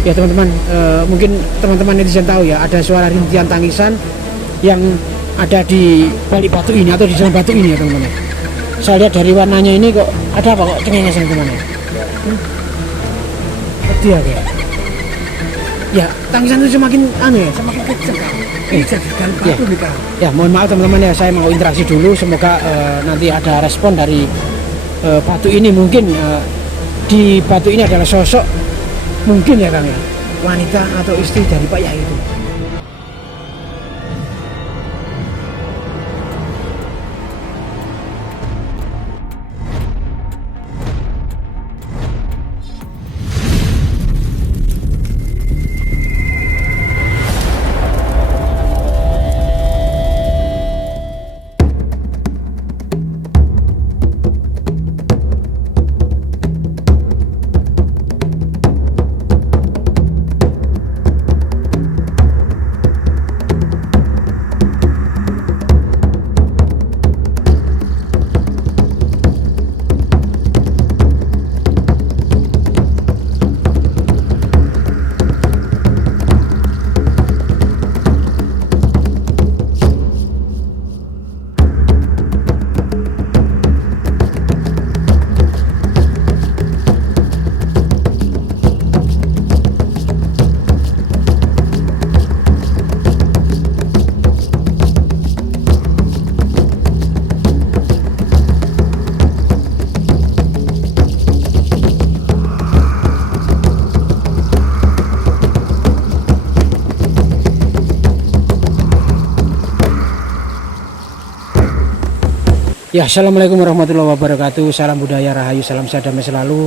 Ya teman-teman, mungkin teman-teman netizen tahu ya, ada suara rintian tangisan yang ada di balik batu ini atau di dalam batu ini ya teman-teman. Saya lihat dari warnanya ini kok ada apa kok cengengesan teman-teman. Dia kayak. Ya, tangisan itu semakin semakin kecil kan. Ini jadikan batu nih kan. Ya, mohon maaf teman-teman ya, saya mau interaksi dulu. Semoga nanti ada respon dari batu ini. Mungkin di batu ini adalah sosok mungkin ya Kang ya, wanita atau istri dari Pak Yai itu. Ya, assalamualaikum warahmatullahi wabarakatuh. Salam budaya rahayu, salam damai selalu.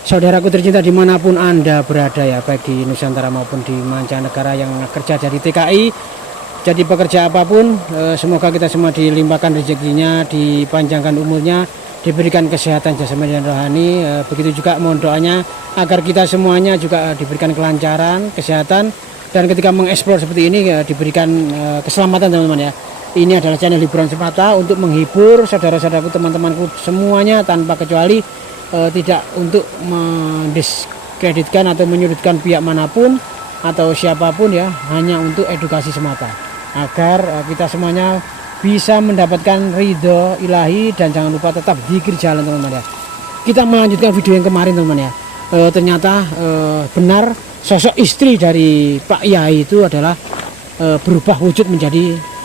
Saudaraku tercinta dimanapun Anda berada ya, baik di Nusantara maupun di mancanegara yang kerja dari TKI, jadi pekerja apapun, semoga kita semua dilimpahkan rezekinya, dipanjangkan umurnya, diberikan kesehatan jasmani dan rohani. Begitu juga mohon doanya agar kita semuanya juga diberikan kelancaran, kesehatan, dan ketika mengeksplor seperti ini diberikan keselamatan teman-teman ya. Ini adalah channel hiburan semata untuk menghibur saudara-saudaraku, teman-temanku semuanya tanpa kecuali, tidak untuk mendiskreditkan atau menyudutkan pihak manapun atau siapapun ya, hanya untuk edukasi semata agar kita semuanya bisa mendapatkan ridho ilahi. Dan jangan lupa tetap zikir jalan teman-teman ya. Kita melanjutkan video yang kemarin teman-teman ya. Ternyata benar sosok istri dari Pak Yai itu adalah berubah wujud menjadi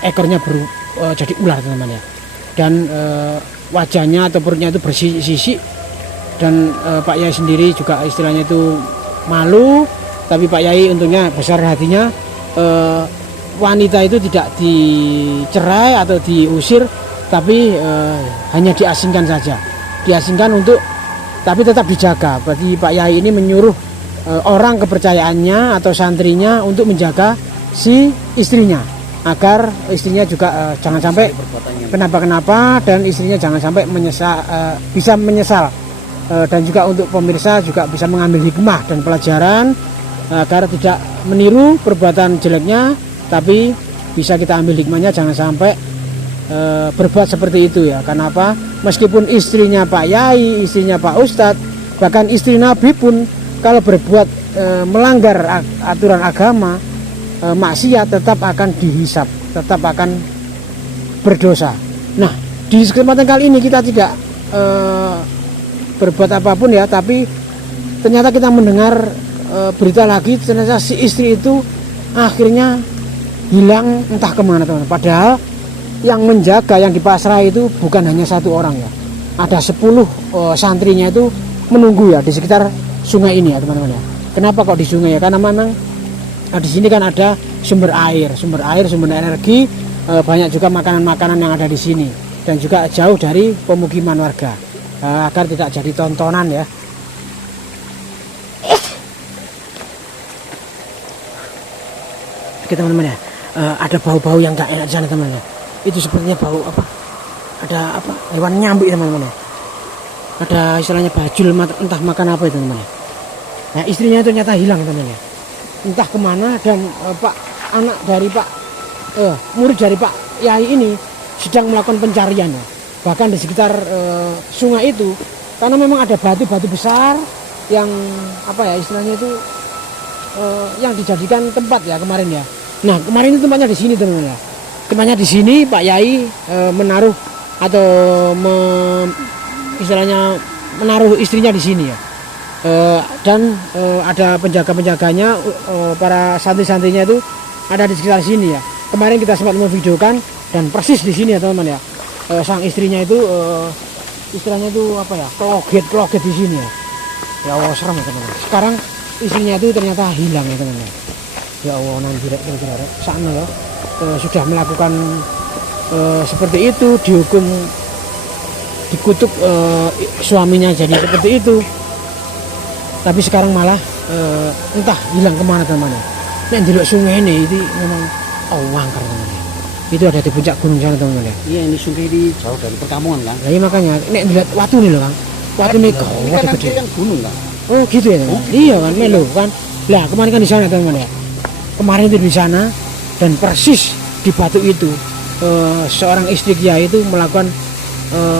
ekornya jadi ular teman-teman ya, dan wajahnya atau perutnya itu bersisik, dan Pak Yai sendiri juga istilahnya itu malu, tapi Pak Yai untungnya besar hatinya, wanita itu tidak dicerai atau diusir, tapi hanya diasingkan saja, diasingkan untuk, tapi tetap dijaga. Berarti Pak Yai ini menyuruh orang kepercayaannya atau santrinya untuk menjaga si istrinya, agar istrinya juga jangan sampai kenapa-kenapa, dan istrinya jangan sampai bisa menyesal, dan juga untuk pemirsa juga bisa mengambil hikmah dan pelajaran agar tidak meniru perbuatan jeleknya, tapi bisa kita ambil hikmahnya, jangan sampai berbuat seperti itu ya. Karena apa? Meskipun istrinya Pak Yai, istrinya Pak Ustadz, bahkan istri Nabi pun kalau berbuat melanggar aturan agama, maksiat, tetap akan dihisap, tetap akan berdosa. Nah, di kesempatan kali ini kita tidak berbuat apapun ya, tapi ternyata kita mendengar berita lagi, ternyata si istri itu akhirnya hilang entah kemana teman-teman. Padahal yang menjaga, yang dipasrah itu bukan hanya satu orang ya, ada 10 santrinya itu menunggu ya di sekitar sungai ini ya teman-teman ya. Kenapa kok di sungai ya? Karena memang di sini kan ada sumber air, sumber energi, banyak juga makanan-makanan yang ada di sini, dan juga jauh dari pemukiman warga, agar tidak jadi tontonan ya. Oke teman-teman ya, ada bau-bau yang gak enak di sana teman-teman. Itu sepertinya bau apa? Ada apa? Hewan nyamuk teman-teman ya. Ada istilahnya bajul, entah makan apa itu teman-teman. Nah, istrinya itu ternyata hilang teman-teman ya. Entah kemana, dan anak dari murid dari Pak Yai ini sedang melakukan pencariannya, bahkan di sekitar sungai itu, karena memang ada batu-batu besar yang apa ya istilahnya itu yang dijadikan tempat ya kemarin ya. Nah kemarin itu tempatnya di sini teman-teman ya. Tempatnya di sini Pak Yai menaruh atau istilahnya menaruh istrinya di sini ya. Dan ada penjaga-penjaganya, para santri-santrinya itu ada di sekitar sini ya. Kemarin kita sempat memvideokan dan persis di sini ya teman-teman ya. Sang istrinya itu istilahnya itu apa ya, kloget di sini ya. Ya Allah serem ya teman-teman. Sekarang istrinya itu ternyata hilang ya teman-teman. Ya Allah nanti kira-kira sana ya sudah melakukan seperti itu, dihukum, dikutuk suaminya jadi seperti itu. Tapi sekarang malah entah hilang kemana teman-teman. Nek ndelok sungai ini itu memang wangker teman-teman. Itu ada di puncak gunung sana teman-teman ya. Iya, ini sungai di jauh dari perkampungan kan. Nah, iya makanya nek dilihat watu nih loh Kang. Watu nih Kan gede. kan gunung kan. Oh gitu ya teman. Iya kan melu kan. Lah kemarin kan di sana teman-teman ya. Kemarin itu di sana dan persis di batu itu seorang istri kiai itu melakukan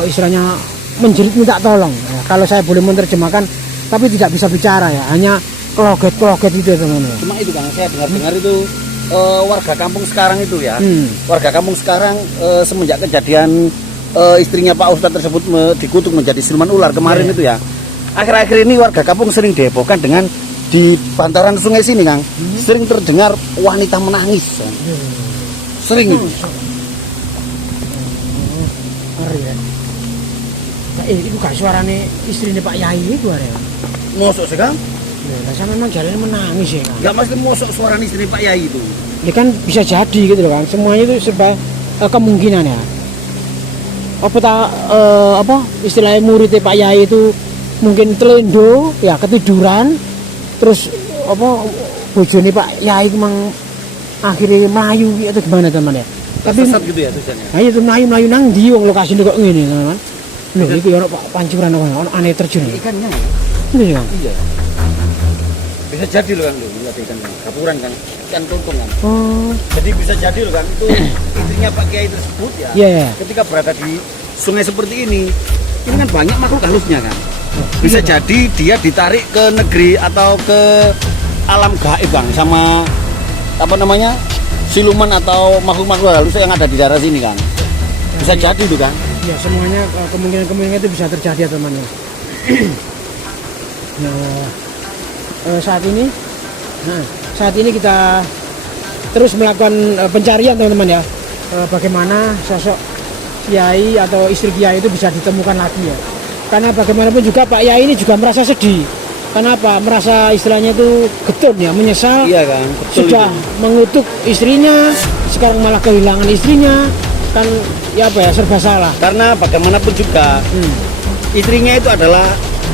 istilahnya menjerit minta tolong. Ya, kalau saya boleh menerjemahkan tapi tidak bisa bicara ya, hanya kloget itu ya teman-teman. Cuma itu kan saya dengar itu warga kampung sekarang itu ya. Warga kampung sekarang semenjak kejadian istrinya Pak Ustadz tersebut dikutuk menjadi siluman ular kemarin itu ya. Akhir-akhir ini warga kampung sering dihebohkan dengan di bantaran sungai sini Kang. Sering terdengar wanita menangis. Sering itu. Ngeri ya. Nah, itu bukan suaranya istrinya Pak Yai itu ada. Mosok sih Kang? Lah saya memang jalan menangis ya Kang. Enggak mesti mosok suara istri Pak Yai itu. Ya kan bisa jadi gitu loh kan. Semuanya itu serba kemungkinan ya. Apa istilahnya muridnya Pak Yai itu mungkin telendo ya ketiduran terus apa bojone Pak Yai memang akhirnya melayu atau gimana teman ya. Tapi sesat gitu ya tujuannya. nah itu melayu nang ndi wong lokasine kok ngene teman. Lho iki ono pancuran ono aneh terjun. Ikannya. Ini Kang. Iya. Bisa jadi loh kan lo, lihat ikan kapuran kan, ikan tuntung kan. Oh. Jadi bisa jadi loh kan itu istrinya Pak Kiai tersebut ya. Iya, iya. Ketika berada di sungai seperti ini kan banyak makhluk halusnya kan. Bisa jadi dia ditarik ke negeri atau ke alam gaib Bang sama apa namanya siluman atau makhluk-makhluk halus yang ada di daerah sini kan. Bisa jadi itu kan. Ya semuanya kemungkinan itu bisa terjadi ya teman-teman. Nah, saat ini kita terus melakukan pencarian teman-teman ya. Bagaimana sosok Kiai atau istri Kiai itu bisa ditemukan lagi ya. Karena bagaimanapun juga Pak Yai ini juga merasa sedih. Karena apa? Merasa istilahnya itu getun ya, menyesal. Iya kan. Betul Sudah itu. mengutuk istrinya, sekarang malah kehilangan istrinya. Kan ya apa ya, serba salah. Karena bagaimanapun juga istrinya itu adalah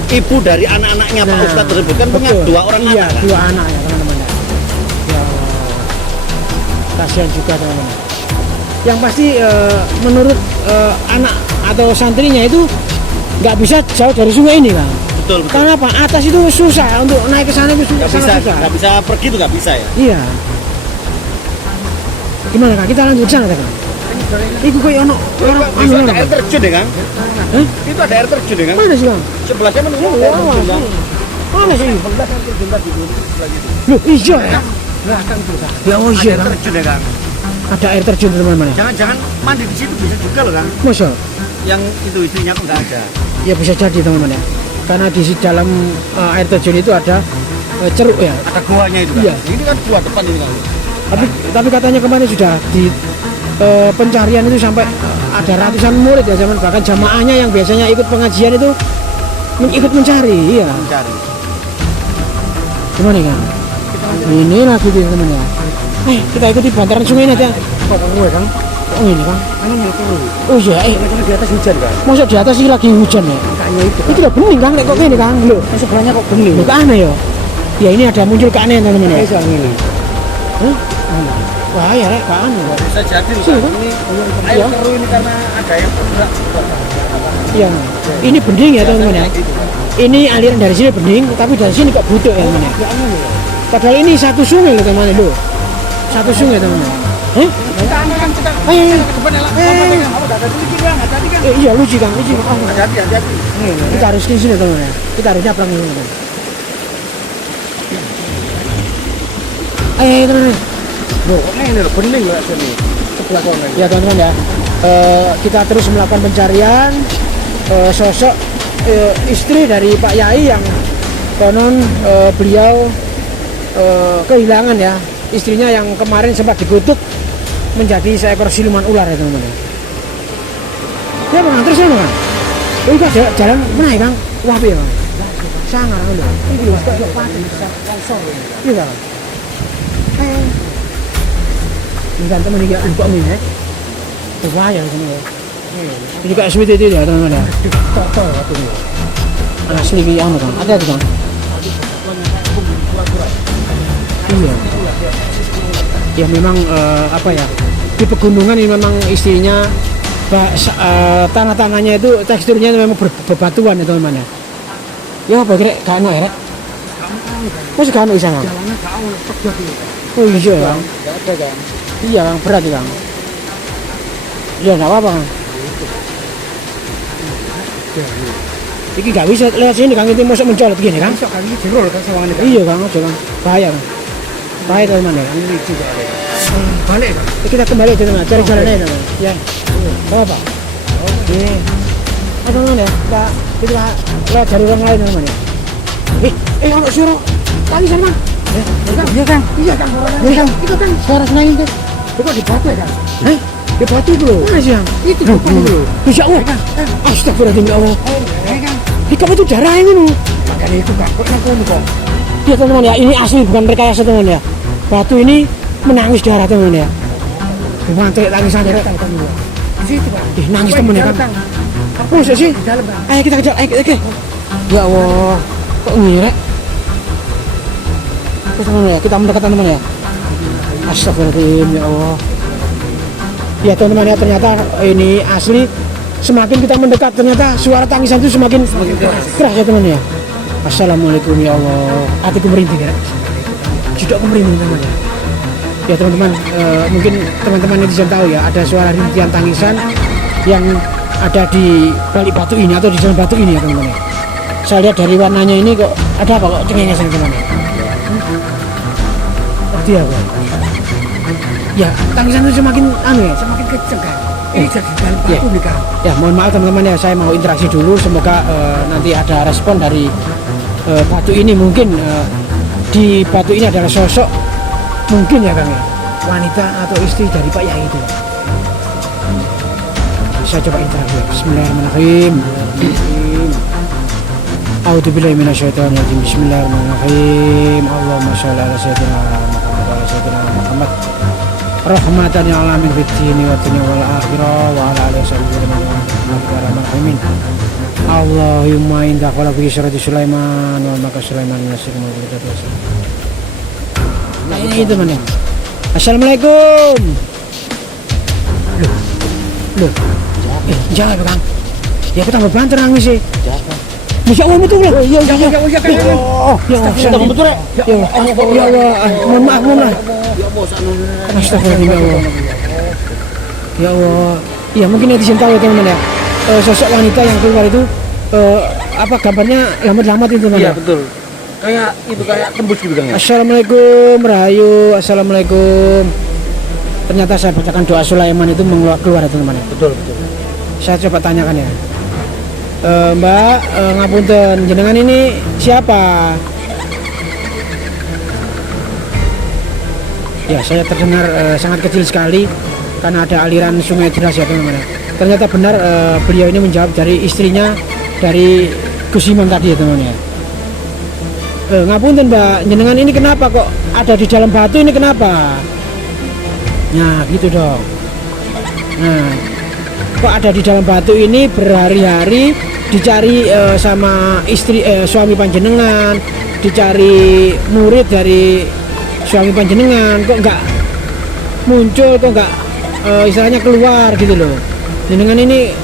ibu dari anak-anaknya Pak Ustadz tersebut kan punya betul. 2 orang Iya, anak kan? 2 anak ya teman-teman ya. Ya kasihan juga teman-teman. Yang pasti menurut anak atau santrinya itu nggak bisa jauh dari sungai ini Kang. Betul. Karena apa? Atas itu susah untuk naik ke sana itu Nggak bisa, sangat susah. nggak bisa pergi tuh nggak bisa ya. Iya. Gimana Kak? Kita lanjut ke sana Kak? Iku kayak ono Itu ada air terjun ya kan? Hah? Itu ada air terjun ya kan? Mana sih Kang? Sebelahnya kan ada air Wah, terjun kan? mana sih? Sebelah kan terjun tadi dulu sebelah gitu. Loh, iya ya. Nah kan tuh kan. Ya oh iya Ada Kang. air terjun ya kan? Ada air terjun teman-teman ya. Jangan-jangan mandi di situ bisa juga loh kan? Masa? Yang itu istrinya kok nggak ada. Ya bisa jadi teman-teman ya. Karena di dalam air terjun itu ada ceruk ya. Ada goanya itu kan? Iya. Ini kan gua depan ini kan. Tapi katanya kemarin sudah di pencarian itu sampai ada ratusan murid ya zaman, bahkan jamaahnya yang biasanya ikut pengajian itu ikut mencari. Iya. Mencari. Gimana Kang? Ini lagi teman ya. Kita ikuti bantaran sungai ini aja. Kok gue kan? Oh ini Kang. Ini mau turun. Oh iya, Karena di atas hujan kan? masa di atas ini lagi hujan ya? Kayaknya itu. Itu udah bening Kang, kok gini Kang? Loh, Sebelahnya kok bening. loh kok aneh ya? Ya ini ada muncul keanehan teman-teman ya. Kayak ini. Hah? Wah ya Rek, kok aneh. Bisa jadi loh, Sini, kan? kan? Ini air keruh ini karena ada yang bergerak. Iya. Ini bening ya teman-teman ya. Ini aliran dari sini bening, tapi dari sini kok butuh ya teman-teman ya. Padahal ini satu sungai loh teman-teman loh. Satu sungai teman-teman. Hah? Kita kan kita Ayo. depan ya lah. Tadi kan. Iya lucu Kang, lucu. Hati-hati. Kita harus di sini teman-teman ya. Kita harus nyabrang ini teman-teman. Ayo teman-teman. Loh, ini lho bening lho sini. Sebelah kono. Ya teman-teman ya. Kita terus melakukan pencarian sosok istri dari Pak Yai yang konon beliau kehilangan ya istrinya yang kemarin sempat dikutuk menjadi seekor siluman ular ya teman-teman. Ya bang, terus ya bang. Oh itu jalan mana ya bang? Wah ya bang. Sangat lho. Ini lho kok paten kosong. Iya bang. Ini kan teman dia lupa ini ya. Bahaya teman-teman. Ini kayak sweet itu ya teman-teman ya. Toto itu. Asli ini anu kan, ada kan? Iya. Ya memang apa ya? Di pegunungan ini memang istrinya tanah-tanahnya itu teksturnya memang berbatuan ya teman-teman ya. Ya apa kira gak anu ya? Masih gak anu sana. Jalannya gak ono tegak iki. Oh iya bang. Enggak ada kan. Iya bang, berat ya bang. Ya enggak apa-apa kan. Iki gak bisa lewat sini kan, itu masuk mencolot gini kan? Besok kali jerol kan sawangane kan. Iya kan, aja kan. Bahaya kan. Bahaya teman-teman ya. Ini juga. Balik kan. Kita kembali aja teman, cari jalan aja teman. Ya. Apa? Oke. Teman-teman ya, kita lewat cari orang lain teman ya. Anak suara tadi sama. Iya kan? Iya kan. Iya kan? Itu kan suara senang itu. Kok di batu ya kan? Hah? Di batu itu loh. Mana sih yang? Itu depan itu loh. Bisa Allah. Astagfirullahaladzim ya Allah. Kamu itu darah ini loh. Makanya itu kak, kok ngaku kok? Ya teman-teman ya, ini asli bukan rekayasa teman ya. Batu ini menangis darah teman ya. Bukan teriak tangisan darah. Di situ kan. Nangis teman ya kan. Oh sih. Di dalam kan. Ayo kita kejar, ayo kita. Ya Allah, kok ngirek? Teman ya, kita mendekat teman ya. Astagfirullahaladzim ya Allah. Ya teman-teman ya, ternyata ini asli. Semakin kita mendekat ternyata suara tangisan itu semakin keras ya teman ya. Assalamualaikum ya Allah. Hatiku merintih ya. Tidak merintih teman ya. Ya teman-teman, mungkin teman-teman netizen tahu ya, ada suara rintihan tangisan yang ada di balik batu ini atau di dalam batu ini ya teman-teman ya. Saya lihat dari warnanya ini kok ada apa kok cengengesan teman ya. Seperti apa? Ya tangisan itu semakin anu ya, Semakin kenceng kan. Ini jadi dalam batu nih kan. Ya mohon maaf teman-teman ya, saya mau interaksi dulu, semoga nanti ada respon dari batu ini. Mungkin di batu ini adalah sosok mungkin ya Kang ya, wanita atau istri dari Pak Yai itu. Saya coba interaksi. Bismillahirrahmanirrahim. A'udzubillahi minasyaitonirrajim. Bismillahirrahmanirrahim. Allahumma sholli ala sayyidina Muhammad wa ala sayyidina Muhammad. Rahmatan ya alamin fitini wa tini wal akhirah wa ala alihi wasallam. Allahumma inda qala fi surati Sulaiman wa maka Sulaiman nasir mawlidatu. Nah ini teman ya. Assalamualaikum. Loh. Jangan Bang. Ya kita mau bantu nangis sih. Bisa Allah betul loh. Iya kan. Ya Allah, kita betul ya. Ya Allah, mohon maaf. Astagfirullahaladzim ya Allah. Ya Allah. Ya mungkin netizen tahu teman-teman ya. Sosok wanita yang keluar itu apa gambarnya lambat-lambat itu teman. Iya betul. Kayak itu kayak tembus gitu kan ya. Assalamualaikum Rahayu. Assalamualaikum. Ternyata saya bacakan doa Sulaiman itu keluar ya teman-teman. Betul. Saya coba tanyakan ya. Mbak, ngapunten, jenengan ini siapa? Ya, saya terdengar sangat kecil sekali karena ada aliran sungai deras ya teman-teman. Ternyata benar beliau ini menjawab dari istrinya dari Gus Imam tadi ya teman-teman. Ngapunten Mbak, jenengan ini kenapa kok ada di dalam batu ini kenapa? Nah, gitu dong. Nah, kok ada di dalam batu ini berhari-hari dicari sama istri suami panjenengan, dicari murid dari suami panjenengan, kok nggak muncul, kok nggak istilahnya keluar gitu loh. Jenengan ini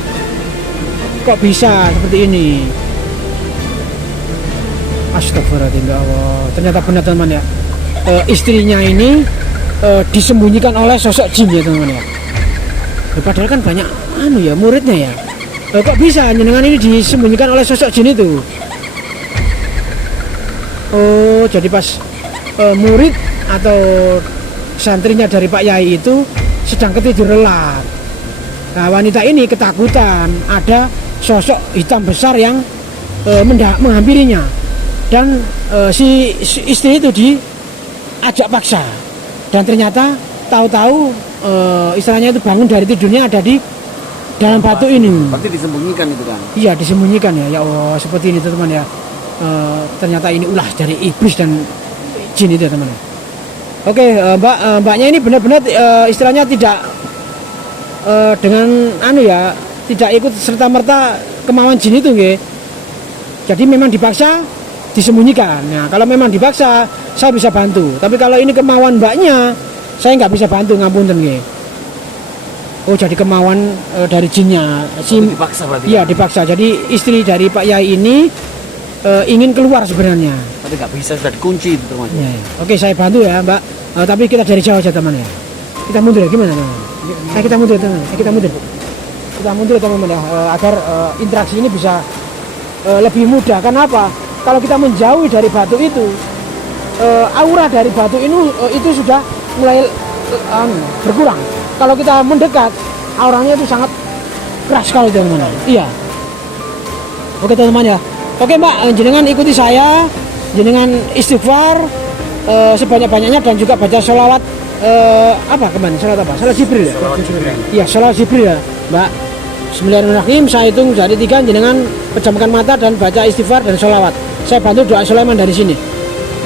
kok bisa seperti ini? Astagfirullahaladzim ya Allah. Ternyata benar teman ya, istrinya ini disembunyikan oleh sosok jin ya teman ya. Padahal kan banyak ya muridnya ya. Kok bisa jenengan ini disembunyikan oleh sosok jin itu? Oh, jadi pas murid atau santrinya dari Pak Yai itu sedang ketidur lelap. Nah, wanita ini ketakutan ada sosok hitam besar yang menghampirinya, dan si istri itu diajak paksa, dan ternyata tahu-tahu istilahnya itu bangun dari tidurnya ada di dalam batu ini. Berarti disembunyikan itu kan? Iya, disembunyikan ya. Ya Allah, seperti ini teman-teman ya. Ternyata ini ulah dari iblis dan jin itu teman-teman. Oke, mbaknya ini benar-benar istilahnya tidak dengan tidak ikut serta merta kemauan jin itu, nggih. Jadi memang dipaksa disembunyikan. Nah, kalau memang dipaksa saya bisa bantu. Tapi kalau ini kemauan mbaknya, saya nggak bisa bantu, ngapunten nggih. Oh, jadi kemauan dari jinnya. Dipaksa berarti? Iya, dipaksa. Jadi istri dari Pak Yai ini ingin keluar sebenarnya. Tapi nggak bisa, sudah dikunci itu termasuk. Ya, ya. Oke, saya bantu ya, Mbak. Tapi kita dari jauh aja teman ya. Kita mundur ya, gimana teman? Kita mundur teman. Kita mundur. Kita mundur teman-teman ya, agar interaksi ini bisa lebih mudah. Kenapa? Kalau kita menjauhi dari batu itu, aura dari batu ini itu sudah mulai berkurang. Kalau kita mendekat, auranya itu sangat keras sekali teman-teman. Iya. Oke teman-teman ya. Oke Mbak, jenengan ikuti saya, jenengan istighfar sebanyak-banyaknya dan juga baca sholawat sholawat apa? Sholawat Jibril ya? Iya, sholawat Jibril ya Mbak. Bismillahirrahmanirrahim, saya hitung dari 3, jenengan pejamkan mata dan baca istighfar dan sholawat. Saya bantu doa Sulaiman dari sini.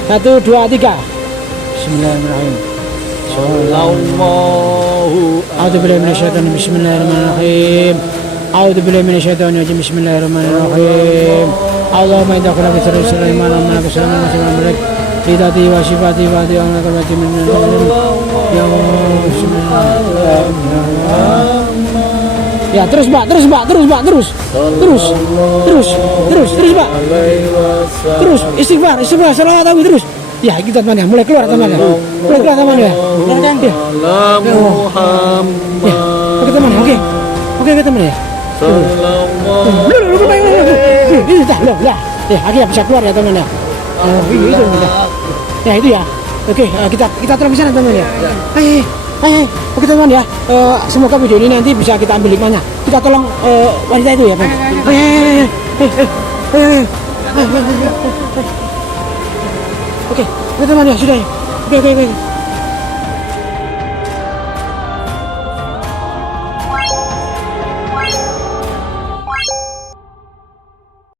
1, 2, 3. Bismillahirrahmanirrahim. Sallallahu A'udzubillahi minasyaitonir rajim. Bismillahirrahmanirrahim. A'udzubillahi minasyaitonir rajim. Bismillahirrahmanirrahim. Allahumma inna khalaqta sirra Sulaiman wa malaka Sulaiman wa sallallahu alaihi ridati wa sifati wa di anaka wa min ya Allah. Bismillahirrahmanirrahim. Ya, terus Mbak, terus Mbak. Terus istighfar, sholawat terus. Ya, kita teman ya, mulai keluar teman ya. Mulai keluar teman ya. Ya. Oke teman ya, oke teman ya. Ini dah, lah. Ya, akhirnya bisa keluar ya teman ya. Itu kita. Ya, itu ya. Oke, kita terus ke sana teman ya. Oke teman ya, semoga video ini nanti bisa kita ambil hikmahnya. Kita tolong wanita itu ya Pak. Oke teman ya, sudah ya. Oke.